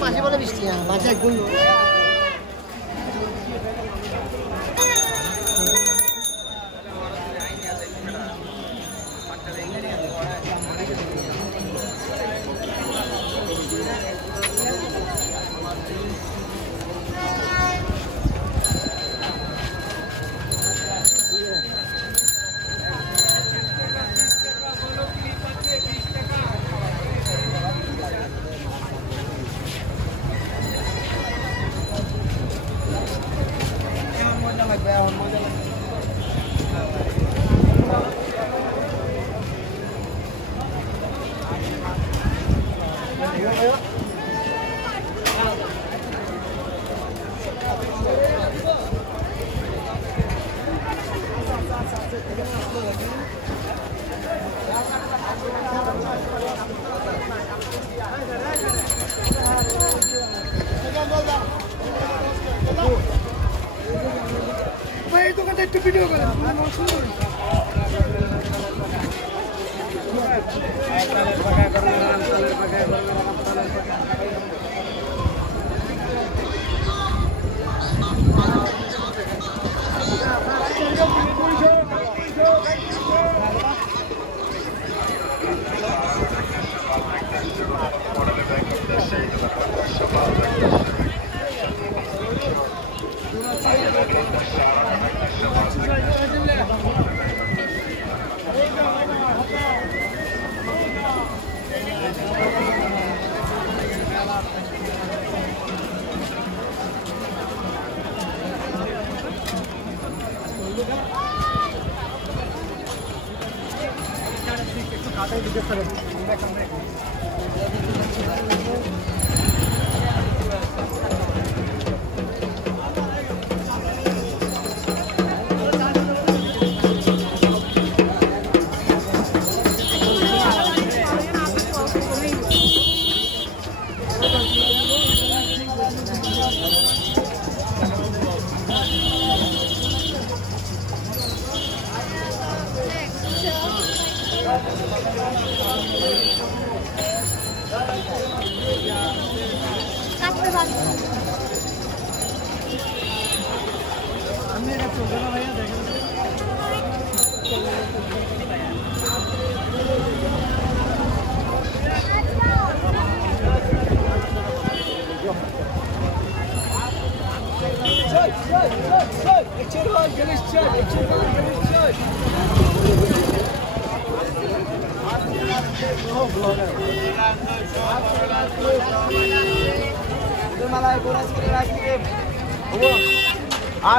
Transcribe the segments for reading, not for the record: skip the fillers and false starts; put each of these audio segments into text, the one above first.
পাশে বলে বৃষ্টি বাচ্চা একদম একটু ভিডিও করে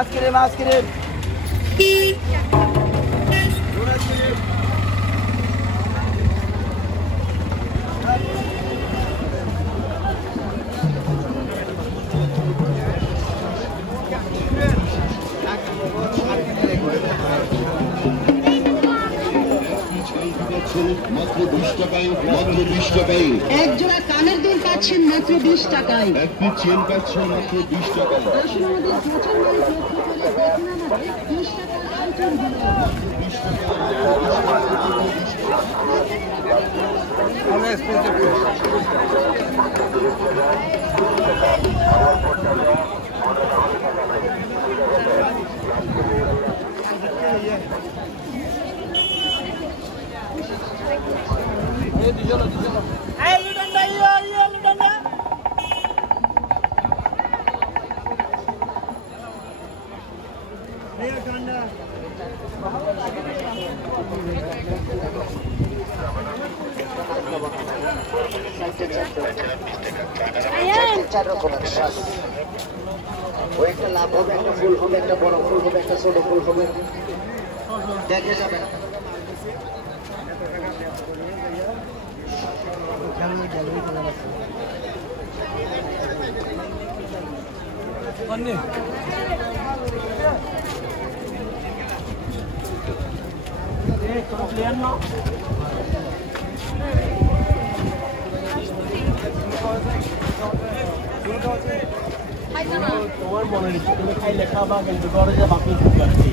आइसक्रीम মাত্র 20 টাকায়, মাত্র 20 টাকায়। এক জোড়া কানের দুল পাচ্ছেন মাত্র 20 টাকায়। একটি চেন পাচ্ছেন মাত্র 20 টাকায়। আসুন আমাদের প্রচার বাড়ি লক্ষ্য করে দেখুন আমাদের 20 টাকার আইটেম গুলো। চার রকমের শ্বাস ও একটা লাভ হবে, একটা ফুল হবে, একটা বড় ফুল হবে, একটা ছোট ফুল হবে, দেখে যাবেন। তোমার মনে হচ্ছে তুমি খাইলে খাবা, কিন্তু ঘরে যে বাকি যাচ্ছে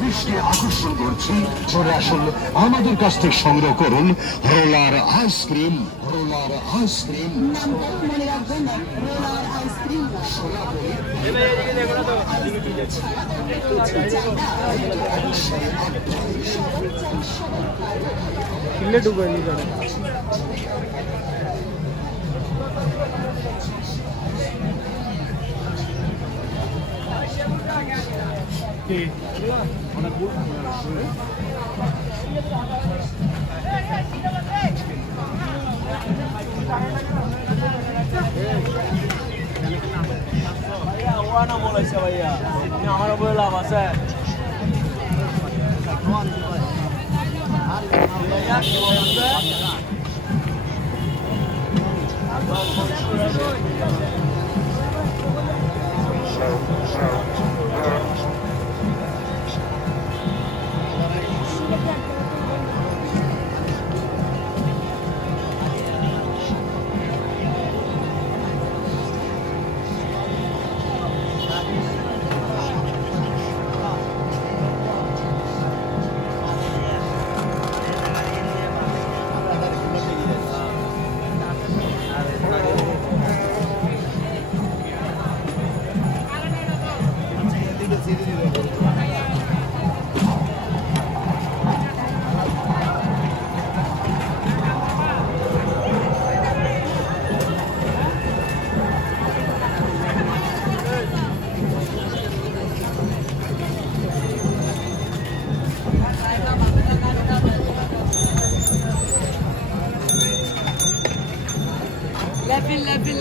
দৃষ্টি আকর্ষণ করছি, চলে আসুন আমাদের কাছ থেকে সংগ্রহ করুন রোলার আইসক্রিম। রোলার আইসক্রিম মনে রাখবেন রোলার আইসক্রিম কিনলে ডুবে নিয়ে যাবে। ভাইয়া বলেছে ভাইয়া আমারও বললাম আছে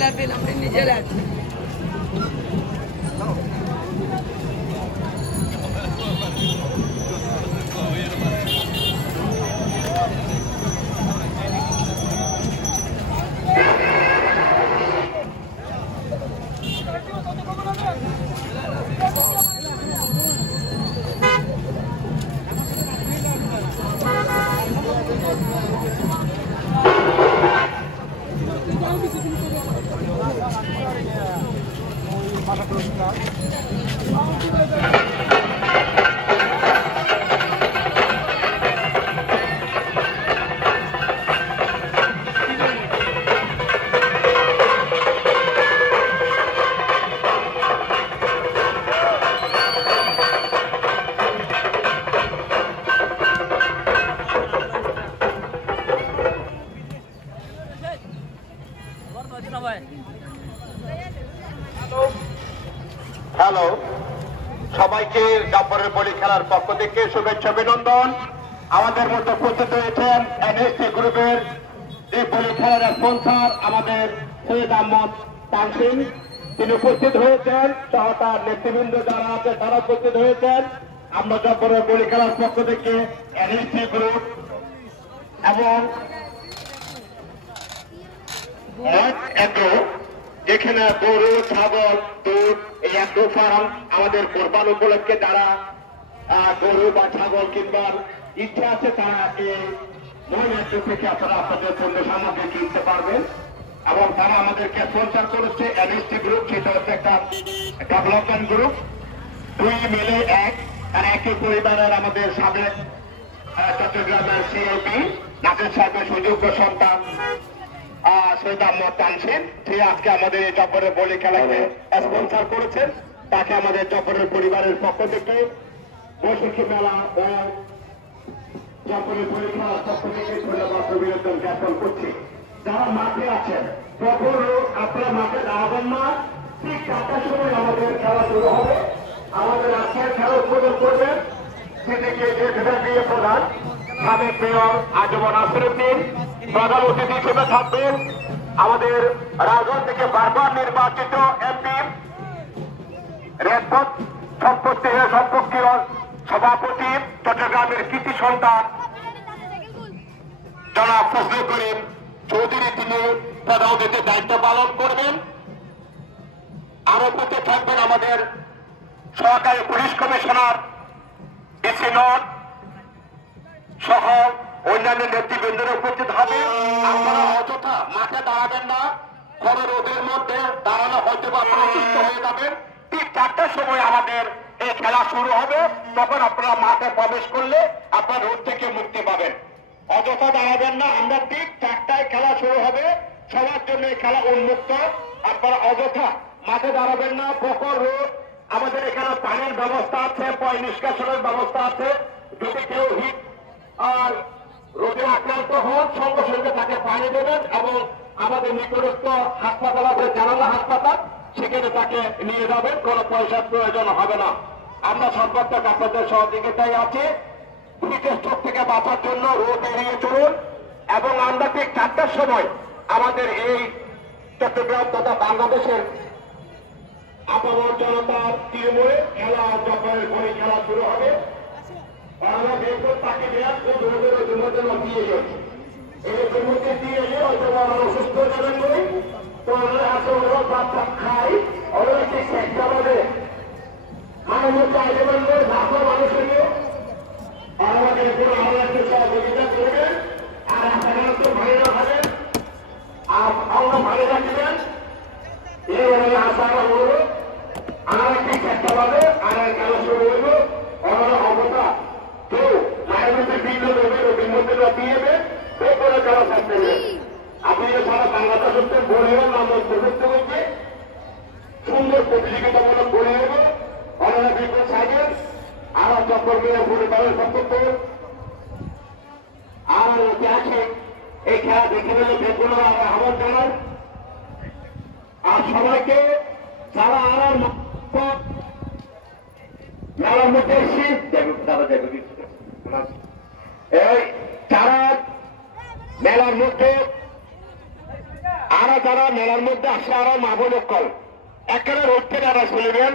লাফিয়ে আমরা নিজেরা হ্যালো, সবাইকে জব্বরের বলি খেলার পক্ষ থেকে শুভেচ্ছা অভিনন্দন। আমাদের মধ্যে উপস্থিত হয়েছেন এনএসসি গ্রুপের এই বলি খেলার স্পন্সর আমাদের সৈয়দ আহমদ তানসিম, তিনি উপস্থিত হয়েছেন। সহকার নেতৃবৃন্দ যারা আছে তারা উপস্থিত হয়েছেন। আমরা জব্বরের বলি খেলার পক্ষ থেকে এনএসসি গ্রুপ এবং যেখানে গরু ছাগল দুধ এই এগ্রো ফার্ম আমাদের কোরবান উপলক্ষে যারা গরু বা ছাগল কিনবার ইচ্ছা আছে তারা এই মহিলা থেকে আপনারা আপনাদের পণ্য সামগ্রী কিনতে পারবেন। এবং তারা আমাদেরকে স্পন্সর করেছে এনএসটি গ্রুপ, সেটা হচ্ছে একটা ডেভেলপমেন্ট গ্রুপ। দুই মিলে এক, তারা একই পরিবারের আমাদের সাবেক চট্টগ্রামের সিএপি নাসির সাহেবের সুযোগ্য সন্তান সৈয়দ আহমদ তানসিম, সে আজকে আমাদের এই জব্বরের বলি খেলাকে স্পন্সর করেছেন। তাকে আমাদের জব্বরের পরিবারের পক্ষ থেকে বৈশাখী মেলা ও জব্বরের বলি খেলার পক্ষ থেকে ধন্যবাদ অভিনন্দন জ্ঞাপন করছি। যারা মাঠে আছেন তখন আপনারা মাঠে দাঁড়াবেন না, ঠিক 4টার সময় আমাদের খেলা শুরু হবে। আমাদের আজকের খেলা উদ্বোধন করবেন সেদিকে যে বিভাগীয় প্রধান সাবেক মেয়র আজমন আসরুদ্দিন। প্রধান অতিথি হিসেবে থাকবেন আমাদের রাজগঞ্জ থেকে বারবার নির্বাচিত এমপি রেলপথ সম্পর্কীয় সভাপতি চট্টগ্রামের কৃতি সন্তান জনাব ফজলুল করিম চৌধুরী, তিনি প্রধান অতিথির দায়িত্ব পালন করবেন। আরো উপস্থিত থাকবেন আমাদের সহকারী পুলিশ কমিশনার ডিসি নর্থ সহ অন্যান্য নেতৃবৃন্দরা উপস্থিত হবে। আপনারা অযথা মাঠে দাঁড়াবেন না, খরা রোদের মধ্যে দাঁড়ানো হয়তো বা আপনারা অসুস্থ হয়ে যাবেন। ঠিক 4টার সময় আমাদের এই খেলা শুরু হবে, তখন আপনারা মাঠে প্রবেশ করলে আপনার রোদ থেকে মুক্তি পাবেন। অযথা দাঁড়াবেন না, আমরা ঠিক 4টায় খেলা শুরু হবে, সবার জন্য এই খেলা উন্মুক্ত। আপনারা অযথা মাঠে দাঁড়াবেন না। প্রখর রোদ, আমাদের এখানে পানির ব্যবস্থা আছে, পয় নিষ্কাশনের ব্যবস্থা আছে। যদি কেউ হিট আর রোদে আক্রান্ত হন সঙ্গে সঙ্গে তাকে পানি দেবেন এবং আমাদের নিকটস্থ হাসপাতাল আছে জানালা হাসপাতাল, সেখানে তাকে নিয়ে যাবেন, কোনো পয়সার প্রয়োজন হবে না। আমরা সর্বাত্মক আপনাদের সহযোগিতায় আছি। পুলিশের চোখ থেকে বাঁচার জন্য রোদ এড়িয়ে চলুন এবং আমরা ঠিক 4টার সময় আমাদের এই চট্টগ্রাম তথা বাংলাদেশের আপামর জনতার তৃণমূলে খেলা জব্বরের বলি খেলা শুরু হবে। আমরা দেখবো তাকে দিয়ে গেছে এই জমিতে দিয়ে এলে হয়তো আমরা অসুস্থ যাবেন বলে তো আমরা আসলে বাচ্চা খাই ওরা ঠিক চেষ্টা হবে মানুষ চাইলে বলবে ভাষা মানুষের আমাদের আমরা একটু সহযোগিতা করবেন আর আপনারা তো ভাইরা হবেন আর আমরা ভালো রাখবেন এই আশা বলবো আর একটি চেষ্টা পাবে আর খেলা শুরু হইব। আমরা অবস্থা কেউ মায়ের মধ্যে বিন্দু দেবে রবির মধ্যে দিয়ে দেবে করে খেলা থাকতে হবে। আপনি সারা বাংলাদেশ হচ্ছে বলিও নাম প্রযুক্ত করছে সুন্দর প্রতিযোগিতামূলক গড়ে নেব। আমরা বিপদ সাইকেল আর চক্কর মেয়ে পরিবারের সত্য আর আছে এই খেলা দেখে নিলে বেগুলো আহ্বান জানাই আর সবাইকে যারা আর মেলার মধ্যে শীত এই তারা মেলার মধ্যে আর যারা মেলার মধ্যে আসে আরো মা বোন কল একেবারে রোড থেকে আরা চলিবেন